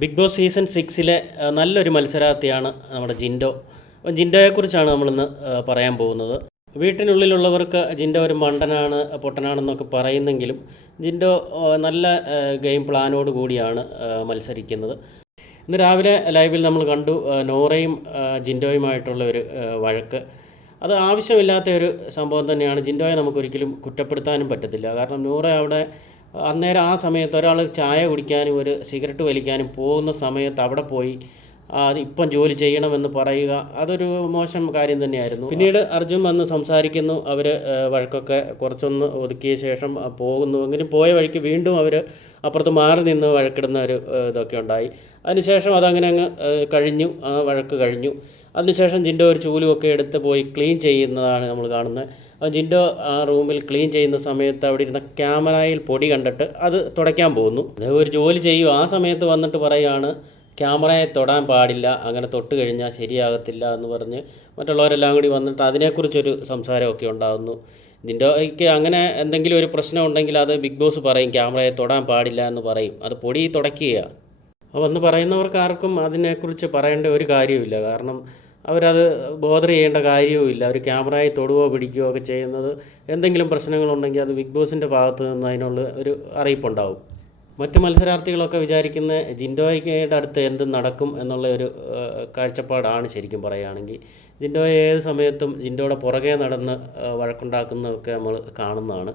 Big boss season 6-ലെ നല്ലൊരു മത്സരാർത്ഥിയാണ് നമ്മുടെ ജിൻഡോ. അപ്പം ജിൻഡോയെക്കുറിച്ചാണ് നമ്മളിന്ന് പറയാൻ പോകുന്നത്. വീട്ടിനുള്ളിലുള്ളവർക്ക് ജിൻഡോ ഒരു മണ്ടനാണ്, പൊട്ടനാണെന്നൊക്കെ പറയുന്നെങ്കിലും ജിൻഡോ നല്ല ഗെയിം പ്ലാനോട് കൂടിയാണ് മത്സരിക്കുന്നത്. ഇന്ന് രാവിലെ ലൈവിൽ നമ്മൾ കണ്ടു നോറയും ജിൻഡോയുമായിട്ടുള്ള ഒരു വഴക്ക്. അത് ആവശ്യമില്ലാത്ത ഒരു സംഭവം തന്നെയാണ്. ജിൻഡോയെ നമുക്കൊരിക്കലും കുറ്റപ്പെടുത്താനും പറ്റത്തില്ല. കാരണം നോറ അവിടെ അന്നേരം ആ സമയത്ത് ഒരാൾ ചായ കുടിക്കാനും ഒരു സിഗരറ്റ് വലിക്കാനും പോകുന്ന സമയത്ത് അവിടെ പോയി അത് ഇപ്പം ജോലി ചെയ്യണമെന്ന് പറയുക അതൊരു മോശം കാര്യം തന്നെയായിരുന്നു. പിന്നീട് അർജുൻ വന്ന് സംസാരിക്കുന്നു. അവർ വഴക്കൊക്കെ കുറച്ചൊന്ന് ഒതുക്കിയ ശേഷം പോകുന്നു. എങ്കിലും പോയ വഴിക്ക് വീണ്ടും അവർ അപ്പുറത്ത് മാറി നിന്ന് വഴക്കിടുന്ന ഒരു ഇതൊക്കെ ഉണ്ടായി. അതിനുശേഷം അതങ്ങനെ അങ്ങ് കഴിഞ്ഞു, ആ വഴക്ക് കഴിഞ്ഞു. അതിനുശേഷം ജിൻഡോ ഒരു ചൂലുമൊക്കെ എടുത്ത് പോയി ക്ലീൻ ചെയ്യുന്നതാണ് നമ്മൾ കാണുന്നത്. ജിൻഡോ ആ റൂമിൽ ക്ലീൻ ചെയ്യുന്ന സമയത്ത് അവിടെ ഇരുന്ന ക്യാമറയിൽ പൊടി കണ്ടിട്ട് അത് തുടയ്ക്കാൻ പോകുന്നു. അദ്ദേഹം ഒരു ജോലി ചെയ്യും. ആ സമയത്ത് വന്നിട്ട് പറയുകയാണ് ക്യാമറയെ തൊടാൻ പാടില്ല, അങ്ങനെ തൊട്ട് കഴിഞ്ഞാൽ ശരിയാകത്തില്ല എന്ന് പറഞ്ഞ് മറ്റുള്ളവരെല്ലാം കൂടി വന്നിട്ട് അതിനെക്കുറിച്ചൊരു സംസാരമൊക്കെ ഉണ്ടാകുന്നു. ജിൻഡോയ്ക്ക് അങ്ങനെ എന്തെങ്കിലും ഒരു പ്രശ്നം ഉണ്ടെങ്കിൽ അത് ബിഗ് ബോസ് പറയും, ക്യാമറയെ തൊടാൻ പാടില്ല എന്ന് പറയും. അത് പൊടി തുടയ്ക്കുകയാണ്. വന്ന് പറയുന്നവർക്ക് ആർക്കും അതിനെക്കുറിച്ച് പറയേണ്ട ഒരു കാര്യവുമില്ല. കാരണം അവരത് ബോദർ ചെയ്യേണ്ട കാര്യവുമില്ല. അവർ ക്യാമറയിൽ തൊടുകയോ പിടിക്കുകയോ ഒക്കെ ചെയ്യുന്നത് എന്തെങ്കിലും പ്രശ്നങ്ങളുണ്ടെങ്കിൽ അത് ബിഗ് ബോസിൻ്റെ ഭാഗത്ത് നിന്ന് അതിനുള്ള ഒരു അറിയിപ്പുണ്ടാവും. മറ്റ് മത്സരാർത്ഥികളൊക്കെ വിചാരിക്കുന്ന ജിൻഡോയ്ക്കയുടെ അടുത്ത് എന്ത് നടക്കും എന്നുള്ള ഒരു കാഴ്ചപ്പാടാണ്. ശരിക്കും പറയുകയാണെങ്കിൽ ജിൻഡോയെ ഏത് സമയത്തും ജിൻഡോയുടെ പുറകെ നടന്ന് വഴക്കുണ്ടാക്കുന്നതൊക്കെ നമ്മൾ കാണുന്നതാണ്.